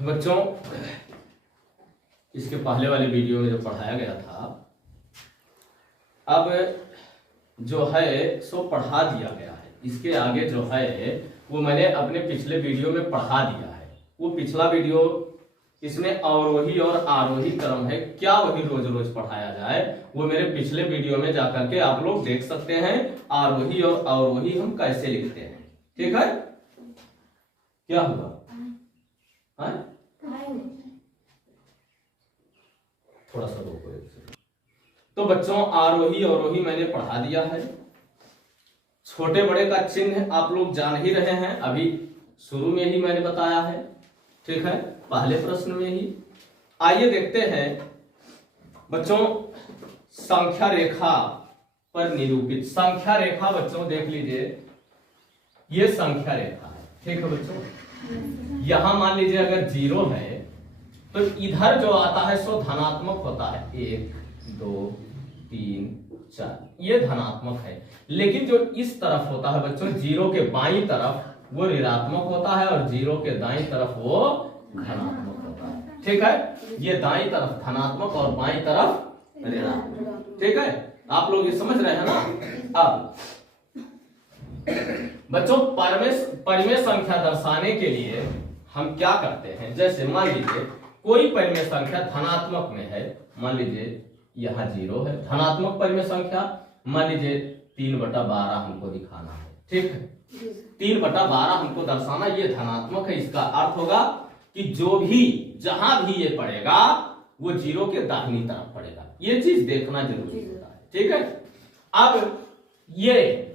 बच्चों इसके पहले वाले वीडियो में जो पढ़ाया गया था, अब जो है सो पढ़ा दिया गया है। इसके आगे जो है वो मैंने अपने पिछले वीडियो में पढ़ा दिया है। वो पिछला वीडियो इसमें अवरोही और आरोही क्रम है, क्या वही रोज रोज पढ़ाया जाए, वो मेरे पिछले वीडियो में जाकर के आप लोग देख सकते हैं। आरोही और अवरोही हम कैसे लिखते हैं, ठीक है। क्या हुआ थोड़ा सा रोको। तो बच्चों आरोही अवरोही मैंने पढ़ा दिया है। छोटे बड़े का चिन्ह आप लोग जान ही रहे हैं, अभी शुरू में ही मैंने बताया है, ठीक है, पहले प्रश्न में ही। आइए देखते हैं बच्चों संख्या रेखा पर निरूपित। संख्या रेखा बच्चों देख लीजिए, ये संख्या रेखा है, ठीक है बच्चों। यहां मान लीजिए अगर 0 है तो इधर जो आता है सो धनात्मक होता है, 1 2 3 4, ये धनात्मक है। लेकिन जो इस तरफ होता है बच्चों 0 के बाईं तरफ वो ऋणात्मक होता है और 0 के दाईं तरफ वो धनात्मक होता है, ठीक है। ये दाईं तरफ धनात्मक और बाईं तरफ ऋणात्मक, ठीक है। आप लोग ये समझ रहे हैं ना। अब बच्चों परिमेय संख्या दर्शाने के लिए हम क्या करते हैं, जैसे मान लीजिए कोई परिमेय संख्या धनात्मक में है, मान लीजिए यहाँ 0 है, धनात्मक परिमेय संख्या, मान लीजिए 3/12 हमको दिखाना है, ठीक है। 3/12 हमको दर्शाना, ये धनात्मक है। इसका अर्थ होगा कि जो भी जहां भी ये पड़ेगा वो 0 के दाहिनी तरफ पड़ेगा। ये चीज देखना जरूरी होता है, ठीक है। अब ये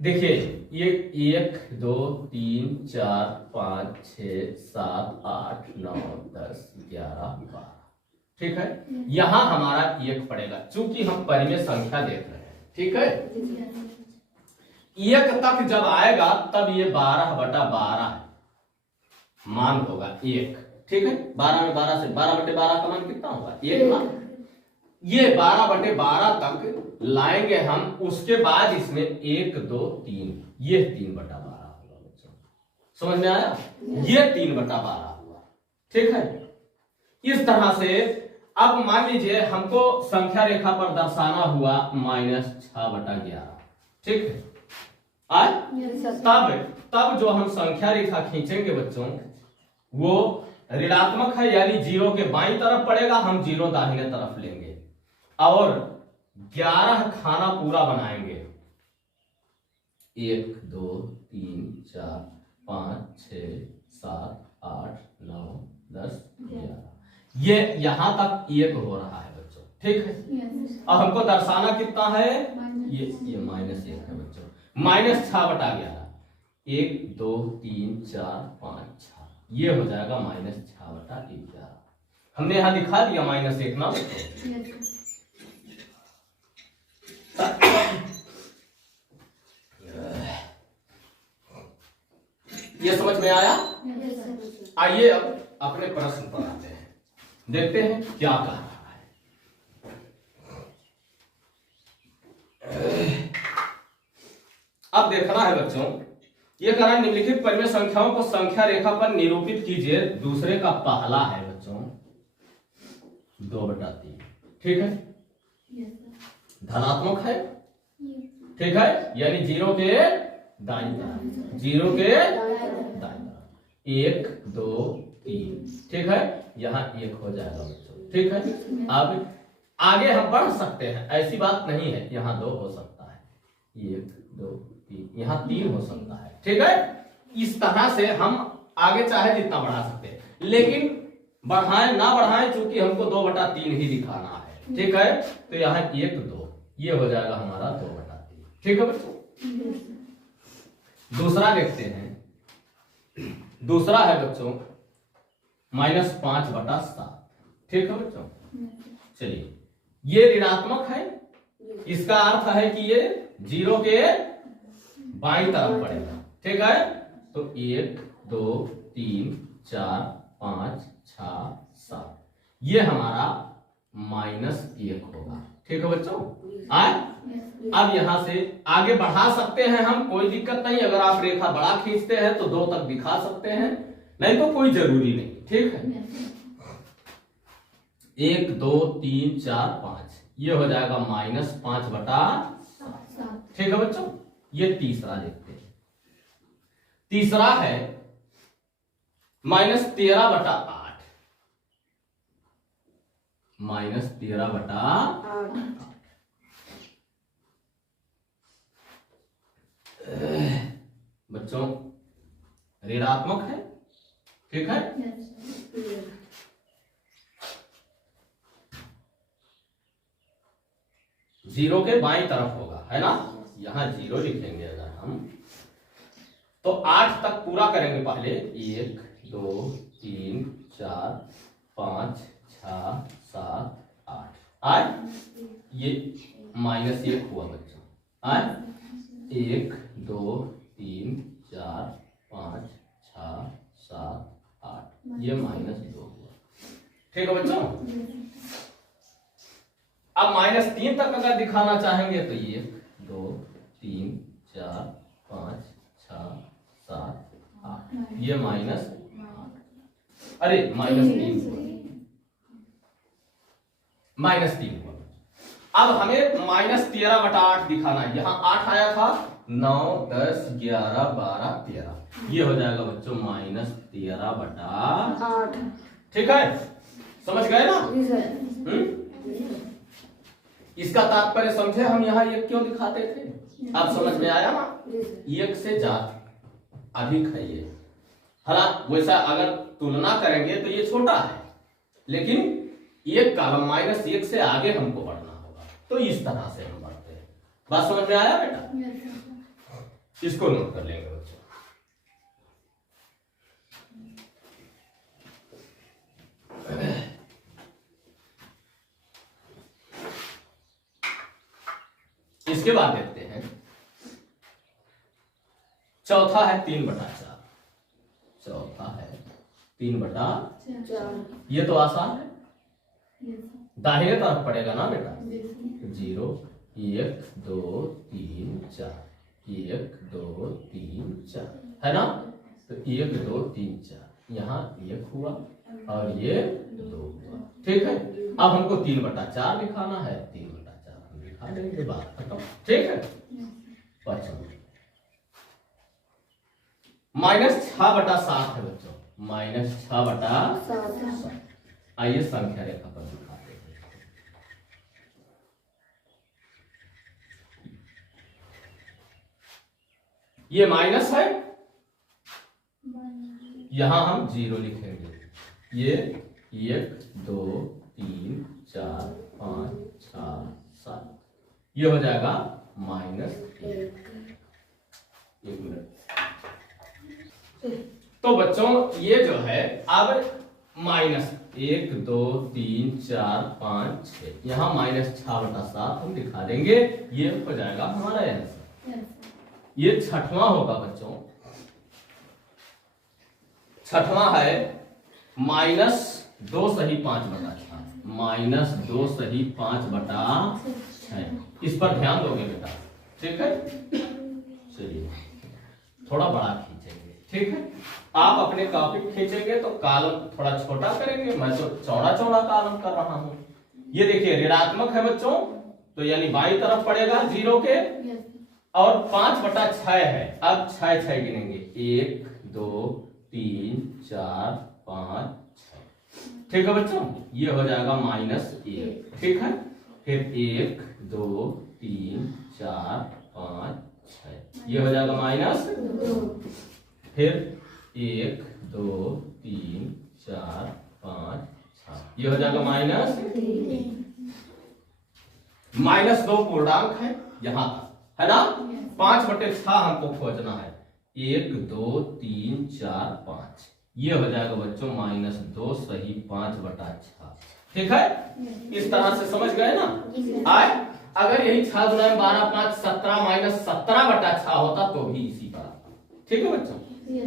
देखिए, ये 1 2 3 4 5 6 7 8 9 10 11 12, ठीक है। यहां हमारा 1 पड़ेगा, चूंकि हम परिमेय संख्या देख रहे हैं, ठीक है। 1 तक जब आएगा तब ये 12/12 मान होगा 1, ठीक है। 12 में 12 से 12/12 का मान कितना होगा, 1 मान। ये 12/12 तक लाएंगे हम, उसके बाद इसमें 1 2 3, ये 3/12 होगा बच्चों, समझ में आया। ये 3/12 हुआ, ठीक है। इस तरह से अब मान लीजिए हमको संख्या रेखा पर दर्शाना हुआ -6/11, ठीक है। तब जो हम संख्या रेखा खींचेंगे बच्चों वो ऋणात्मक है, यानी 0 के बाईं तरफ पड़ेगा, हम 0 दाहिने तरफ लेंगे और 11 खाना पूरा बनाएंगे। 1 2 3 4 5 6 7 8 9 10 11, ये यहां तक 1 हो रहा है बच्चों, ठीक है। अब हमको दर्शाना कितना है, ये -1 है बच्चों। -6/11, 1 2 3 4 5 6, ये हो जाएगा -6/11। हमने यहां दिखा दिया -1 ना बच्चों। ये समझ में आया। आइए अब अपने प्रश्न पर आते हैं, देखते हैं क्या कह रहा है। अब देखना है बच्चों, ये कह रहा है निम्नलिखित परिमेय संख्याओं को संख्या रेखा पर निरूपित कीजिए। दूसरे का पहला है बच्चों 2/3, ठीक है, धनात्मक है, ठीक है, यानी 0 के दाईं तरफ, 0 के दाईं तरफ, 1 2 3, ठीक है। यहाँ 1 हो जाएगा बच्चों, ठीक है। अब आगे हम बढ़ सकते हैं, ऐसी बात नहीं है, यहाँ 2 हो सकता है, 1 2 3, यहाँ 3 हो सकता है, ठीक है। इस तरह से हम आगे चाहे जितना बढ़ा सकते हैं, लेकिन बढ़ाएं ना बढ़ाएं, चूंकि हमको 2/3 ही दिखाना है, ठीक है। तो यहाँ 1 2, ये हो जाएगा हमारा 2/3, ठीक है बच्चों। दूसरा देखते हैं, दूसरा है बच्चों -5/7, ठीक है बच्चों। चलिए, ये ऋणात्मक है, इसका अर्थ है कि ये 0 के बाईं तरफ पड़ेगा, ठीक है। तो 1 2 3 4 5 6 7, ये हमारा -1 होगा, ठीक है बच्चों। अब यहां से आगे बढ़ा सकते हैं हम, कोई दिक्कत नहीं। अगर आप रेखा बड़ा खींचते हैं तो 2 तक दिखा सकते हैं, नहीं तो कोई जरूरी नहीं। ठीक है, 1 2 3 4 5 ये हो जाएगा -5/7। ठीक है बच्चों, ये तीसरा देखते हैं। तीसरा है -13/8। -13/8 बच्चों ऋणात्मक है। ठीक है, जीरो के बाईं तरफ होगा, है ना। यहां 0 लिखेंगे अगर हम, तो 8 तक पूरा करेंगे पहले। 1 2 3 4 5 6 7 8 आए, ये -1 हुआ बच्चों। आए 1 2 3 4 5 6 7 8 ये -2 हुआ। ठीक है बच्चों, अब -3 तक अगर दिखाना चाहेंगे तो 1 2 3 4 5 6 7 8 ये -8, अरे -3 हुआ। अब हमें -13/8 दिखाना है। यहाँ 8 आया था, 9 10 11 12 13 ये हो जाएगा बच्चों -13/8। ठीक है, समझ गए ना। इसका तात्पर्य समझे हम यहाँ 1 क्यों दिखाते थे, आप समझ में आया ना। 1 से ज्यादा अधिक है ये। हालांकि वैसा अगर तुलना करेंगे तो ये छोटा है, लेकिन 1 कॉलम -1 से आगे हमको बढ़ना होगा, तो इस तरह से हम बढ़ते हैं। बात समझ में आया बेटा, इसको नोट कर लेंगे बच्चों। इसके बाद देखते हैं चौथा है 3/4। चौथा है 3/4। ये तो आसान है, दाहिने तरफ पड़ेगा ना बेटा। 0 1 2 3 4 1 2 3 4 है ना। तो 1 2 3 4 यहाँ 1 हुआ और ये 2 हुआ। ठीक है, अब हमको 3/4 दिखाना है। 3/4 हम दिखा देंगे, बात खत्म। ठीक है, -6/7 है बच्चों। -6/7 आइए संख्या रेखा पर दिखाते हैं। ये माइनस है, यहां हम 0 लिखेंगे। ये 1 2 3 4 5 6 7 ये हो जाएगा -1। 1 मिनट। तो बच्चों ये जो है अब -1 2 3 4 5 6 यहाँ -6/7 हम दिखा देंगे। ये हो जाएगा हमारा आंसर। ये छठवां होगा बच्चों। छठवां है -2 सही 5/6। -2 सही 5/6 इस पर ध्यान दोगे बेटा। ठीक है, चलिए थोड़ा बड़ा खींचेंगे। ठीक है, आप अपने कॉपी खींचेंगे तो कॉलम थोड़ा छोटा करेंगे, मैं तो चौड़ा चौड़ा कॉलम कर रहा हूं। ये देखिए ऋणात्मक है बच्चों, तो यानी बाईं तरफ पड़ेगा 0 के, और 5/6 है। अब 6 गिनेंगे, 1 2 3 4 5 6। ठीक है बच्चों, ये हो जाएगा -1। ठीक है, फिर 1 2 3 4 5 6 ये हो जाएगा -2। फिर 1 2 3 4 5 6 ये हो जाएगा -2 पूर्णांक है यहाँ तक, है ना। 5/6 हमको खोजना है। 1 2 3 4 5 ये हो जाएगा बच्चों -2 सही 5/6। ठीक है, इस तरह से समझ गए ना। आए अगर यही 6 × 12 5 17 -17/6 होता तो भी इसी पर। ठीक है बच्चों,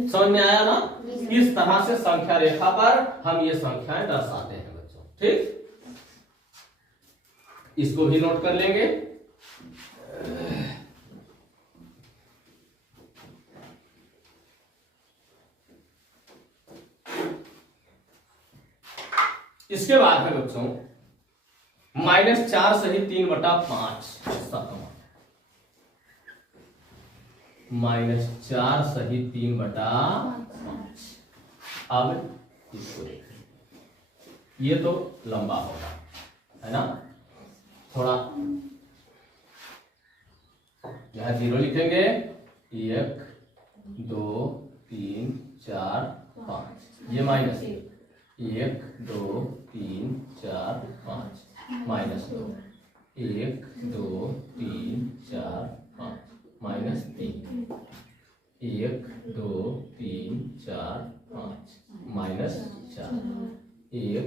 समझ में आया ना। इस तरह से संख्या रेखा पर हम ये संख्याएं दर्शाते हैं बच्चों। ठीक, इसको भी नोट कर लेंगे। इसके बाद है बच्चों -4 सही 3/5 सतमा, -4 सही 3/5। अब इसको देखें, ये तो लंबा होगा है ना, थोड़ा यहां 0 लिखेंगे, 1 2 3 4 5, ये -1 1 2 3 4 5 -2 1 2 3 4 5 -3 1 2 3 4 5 -4 1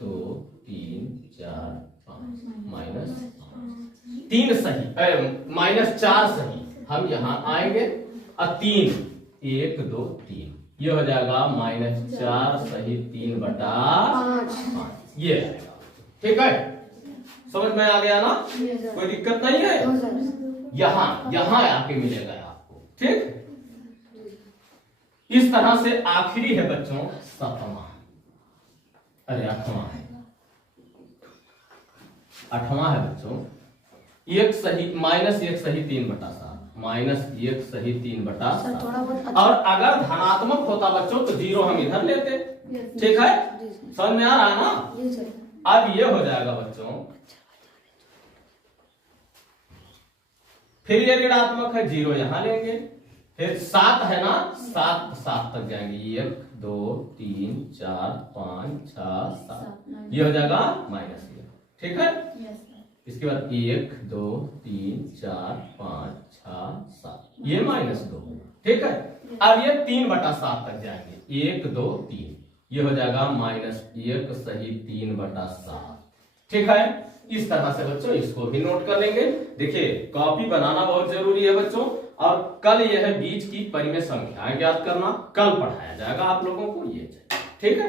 2 3 4 5 -3 सही -4 सही, हम यहाँ आएंगे और 3 1 2 3, ये हो जाएगा -4 सही 3/5, ये आएगा। ठीक है, समझ में आ गया ना, कोई दिक्कत नहीं है। यहाँ आके मिलेगा आपको। ठीक, इस तरह से आखिरी है बच्चों सतमा, अरे आठवां है, आठवां है बच्चों 1 सही -1 सही 3/7, -1 सही 3/7। और अगर धनात्मक होता बच्चों तो 0 हम इधर लेते। ठीक है, समझ में आ रहा है ना। अब ये हो जाएगा बच्चों, फिर ये ऋणात्मक है, 0 यहां लेंगे, फिर 7 है ना, 7 तक जाएंगे, 1 2 3 4 5 6 7, ये हो जाएगा -1। ठीक है, इसके बाद 1 2 3 4 5 6 7, ये -2। ठीक है, अब ये 3/7 तक जाएंगे, 1 2 3, ये हो जाएगा -1 सही 3/7। ठीक है, इस तरह से बच्चों इसको भी नोट कर लेंगे। देखिए कॉपी बनाना बहुत जरूरी है बच्चों, और कल यह है बीज की परिमेय संख्याएं ज्ञात करना, कल पढ़ाया जाएगा आप लोगों को ये। ठीक है।